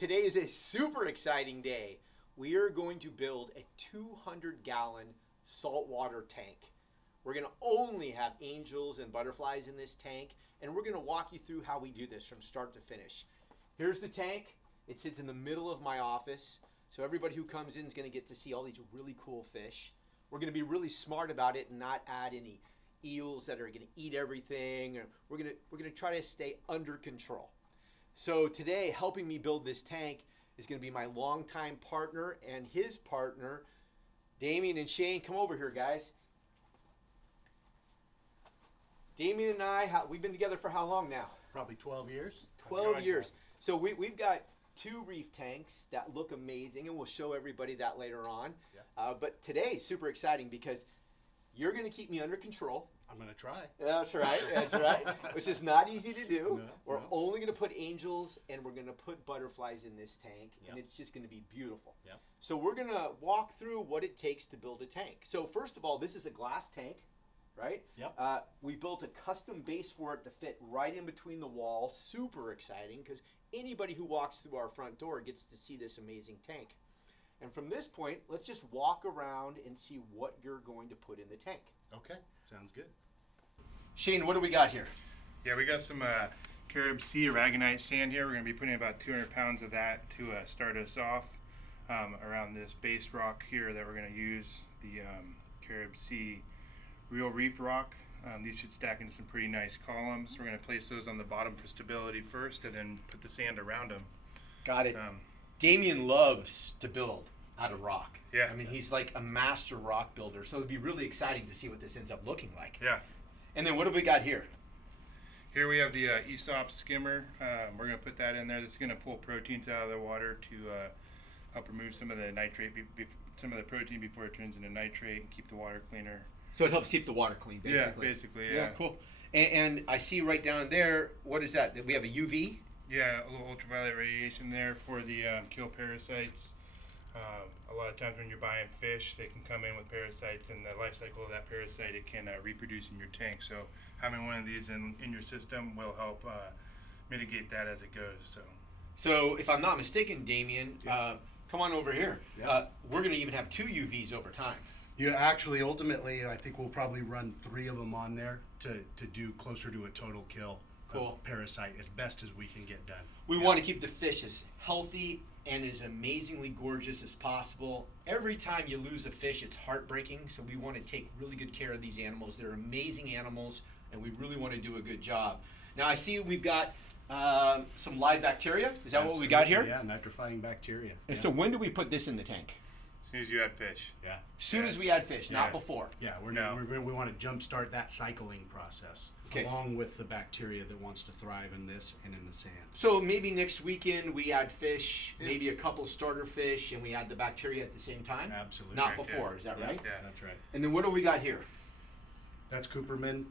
today is a super exciting day. We are going to build a 200-gallon saltwater tank. We're going to only have angels and butterflies in this tank, and we're going to walk you through how we do this from start to finish. Here's the tank. It sits in the middle of my office, so everybody who comes in is going to get to see all these really cool fish. We're going to be really smart about it and not add any eels that are going to eat everything. We're going to try to stay under control. So today, helping me build this tank is going to be my longtime partner and his partner, Damien and Shane. Come over here, guys. Damien and I, we've been together for how long now? Probably 12 years. 12 years. So we've got 2 reef tanks that look amazing, and we'll show everybody that later on. Yeah. But today is super exciting because you're going to keep me under control. I'm going to try. That's right. That's right. Which is not easy to do. No, we're only going to put angels and we're going to put butterflies in this tank, and it's just going to be beautiful. Yep. So we're going to walk through what it takes to build a tank. So first of all, this is a glass tank, right? Yep. We built a custom base for it to fit right in between the walls. Super exciting because anybody who walks through our front door gets to see this amazing tank. And from this point, let's just walk around and see what you're going to put in the tank. Okay, sounds good. Shane, what do we got here? Yeah, we got some Carib Sea aragonite sand here. We're going to be putting about 200 pounds of that to start us off around this base rock here that we're going to use, the Carib Sea real reef rock. These should stack into some pretty nice columns. We're going to place those on the bottom for stability first and then put the sand around them. Got it. Damien loves to build out of rock. Yeah. I mean, he's like a master rock builder, so it'd be really exciting to see what this ends up looking like. Yeah. And then what have we got here? Here we have the Aesop skimmer. We're going to put that in there. That's going to pull proteins out of the water to help remove some of the nitrate, some of the protein before it turns into nitrate and keep the water cleaner. So it helps keep the water clean, basically. Yeah, basically, yeah. Yeah, cool. And I see right down there, what is that? We have a UV? Yeah, a little ultraviolet radiation there for the kill parasites. A lot of times when you're buying fish, they can come in with parasites, and the life cycle of that parasite, it can reproduce in your tank. So having one of these in your system will help mitigate that as it goes. So if I'm not mistaken, Damien, come on over here. Yeah. We're going to even have 2 UVs over time. Yeah, actually, ultimately, I think we'll probably run 3 of them on there to do closer to a total kill of parasite as best as we can get done. We want to keep the fish as healthy and as amazingly gorgeous as possible. Every time you lose a fish, it's heartbreaking, so we want to take really good care of these animals. They're amazing animals, and we really want to do a good job. Now, I see we've got some live bacteria. Is that what we got here? Yeah, nitrifying bacteria. And so when do we put this in the tank? As soon as you add fish. Yeah. As soon as we add fish, not before. Yeah, we want to jumpstart that cycling process along with the bacteria that wants to thrive in this and in the sand. So maybe next weekend we add fish, maybe a couple starter fish, and we add the bacteria at the same time? Absolutely. Not before, is that right? Yeah, that's right. And then what do we got here? That's Cooperman.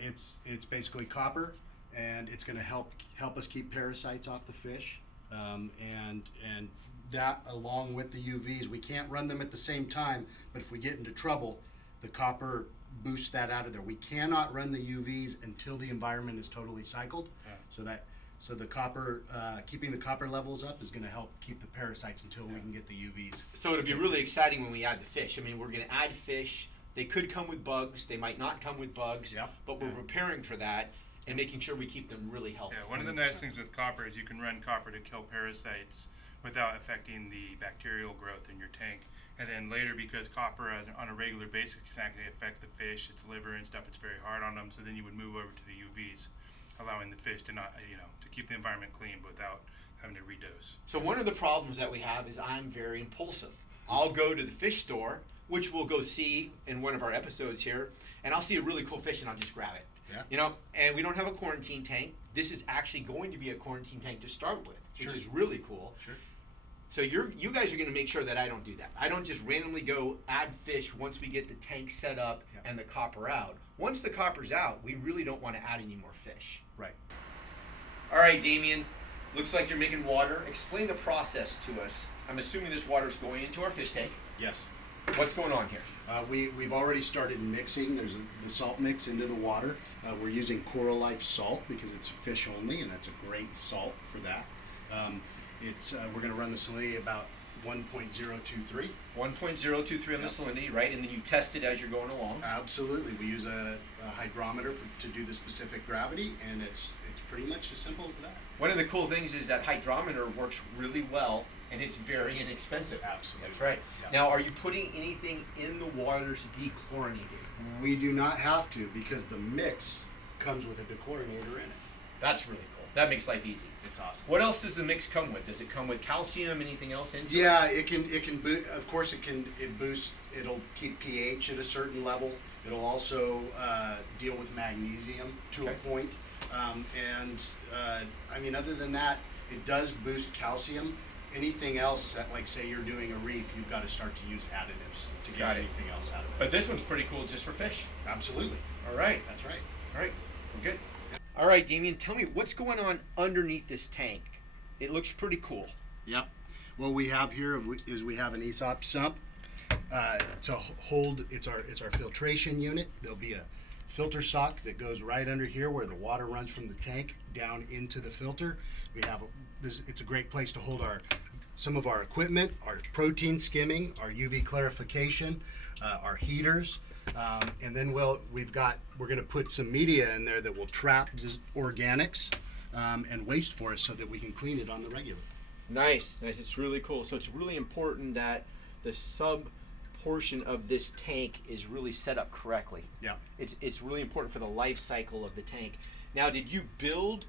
It's basically copper, and it's going to help us keep parasites off the fish, and that along with the UVs. We can't run them at the same time, but if we get into trouble, the copper boosts that out of there. We cannot run the UVs until the environment is totally cycled. Yeah. So the copper, keeping the copper levels up is going to help keep the parasites until we can get the UVs. So it'll be really exciting when we add the fish. I mean, we're going to add fish. They could come with bugs. They might not come with bugs, but we're preparing for that and making sure we keep them really healthy. Yeah, one of the nice things with copper is you can run copper to kill parasites without affecting the bacterial growth in your tank. And then later, because copper on a regular basis can actually affect the fish, its liver and stuff, it's very hard on them, so then you would move over to the UVs, allowing the fish to not, to keep the environment clean without having to redose. So one of the problems that we have is I'm very impulsive. I'll go to the fish store, which we'll go see in one of our episodes here, and I'll see a really cool fish and I'll just grab it. Yeah. And we don't have a quarantine tank. This is actually going to be a quarantine tank to start with, which is really cool. Sure. So you guys are going to make sure that I don't do that. I don't just randomly go add fish once we get the tank set up and the copper out. Once the copper's out, we really don't want to add any more fish. Right. All right, Damien. Looks like you're making water. Explain the process to us. I'm assuming this water is going into our fish tank. Yes. What's going on here? We've already started mixing. There's the salt mix into the water. We're using Coral Life salt because it's fish only, and that's a great salt for that. It's we're going to run the salinity about 1.023. 1.023 on the salinity, right? And then you test it as you're going along. Absolutely. We use a hydrometer to do the specific gravity, and it's pretty much as simple as that. One of the cool things is that hydrometer works really well, and it's very inexpensive. Absolutely. That's right. Yeah. Now, are you putting anything in the waters dechlorinated? We do not have to, because the mix comes with a dechlorinator in it. That's really cool. That makes life easy. It's awesome. What else does the mix come with? Does it come with calcium? Anything else into it? Yeah, it can of course it boosts. It'll keep pH at a certain level. It'll also deal with magnesium to a point. I mean, other than that, it does boost calcium. Anything else that, like, say you're doing a reef, you've got to start to use additives to get anything else out of it. But this one's pretty cool just for fish. Absolutely. All right. That's right. All right. We're good. All right, Damien, tell me what's going on underneath this tank. It looks pretty cool. Yep. What we have here is we have an Sump to hold. It's our filtration unit. There'll be a filter sock that goes right under here where the water runs from the tank down into the filter. We have it's a great place to hold some of our equipment, our protein skimming, our UV clarification, our heaters, and then we're going to put some media in there that will trap organics and waste for us so that we can clean it on the regular. Nice. It's really cool. So it's really important that the sub portion of this tank is really set up correctly. Yeah. It's really important for the life cycle of the tank. Now, did you build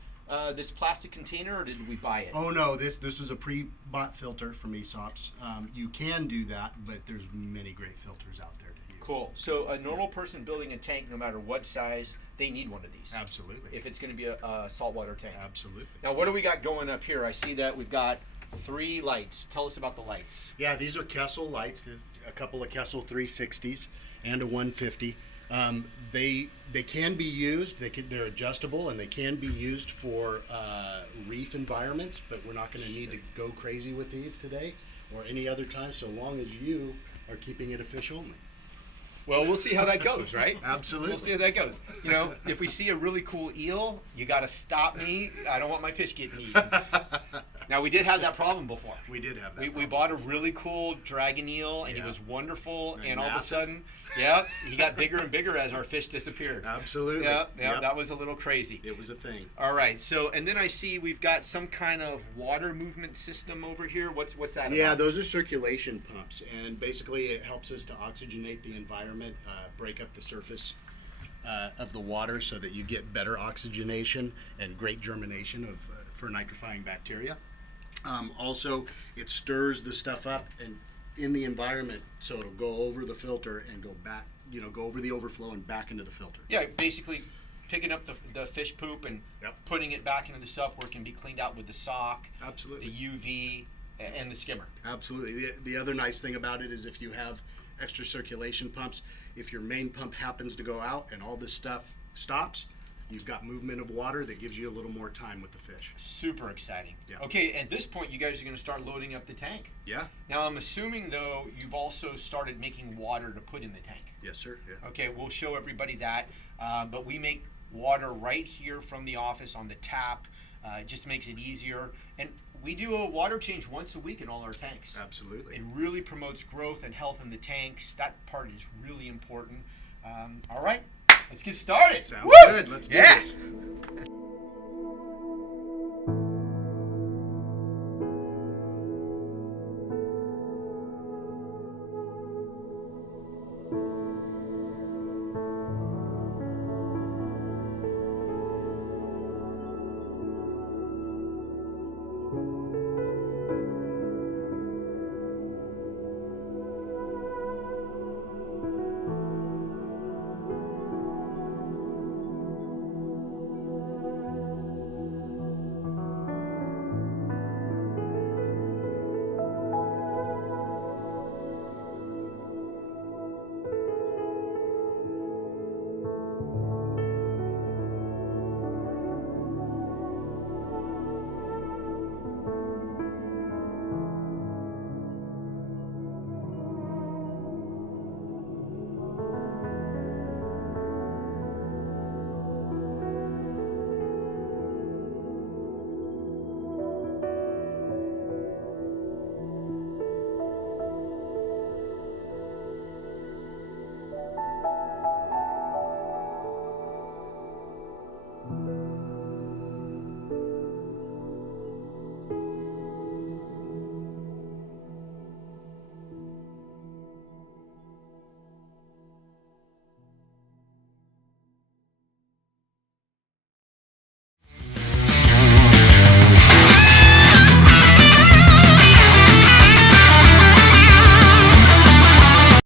this plastic container, or did we buy it? Oh no, this is a pre-bought filter from Aesop's. You can do that, but there's many great filters out there to use. Cool. So a normal person building a tank, no matter what size, they need one of these. Absolutely. If it's going to be a saltwater tank. Absolutely. Now, what do we got going up here? I see that we've got 3 lights. Tell us about the lights. Yeah, these are Kessel lights. There's a couple of Kessel 360s and a 150. They can be used. They're adjustable, and they can be used for reef environments. But we're not going to need to go crazy with these today or any other time, so long as you are keeping it a fish only. Well, we'll see how that goes, right? Absolutely. We'll see how that goes. You know, if we see a really cool eel, you got to stop me. I don't want my fish getting eaten. Now, we did have that problem before. We did have that We problem. bought a really cool dragon eel, and he Yeah. was wonderful. Very and all of a massive. sudden, yeah, he got bigger and bigger as our fish disappeared. Absolutely. Yeah, Yep. that was a little crazy. It was a thing. All right, so, and then I see we've got some kind of water movement system over here. What's that Yeah, about? those are circulation pumps, and basically it helps us to oxygenate the environment, break up the surface of the water so that you get better oxygenation and great germination for nitrifying bacteria. Also, it stirs the stuff up and in the environment, so it'll go over the filter and go back, go over the overflow and back into the filter. Yeah, basically picking up the fish poop and Yep. putting it back into the sup where it can be cleaned out with the sock, Absolutely. the UV, and the skimmer. Absolutely. The other nice thing about it is if you have extra circulation pumps, if your main pump happens to go out and all this stuff stops, you've got movement of water that gives you a little more time with the fish. Super exciting. Yeah. Okay, at this point, you guys are going to start loading up the tank. Yeah. Now, I'm assuming, though, you've also started making water to put in the tank. Yes, sir. Yeah. Okay, we'll show everybody that. But we make water right here from the office on the tap. It just makes it easier. And we do a water change once a week in all our tanks. Absolutely. It really promotes growth and health in the tanks. That part is really important. All right, let's get started. Sounds Woo! good. Let's do Yeah. this.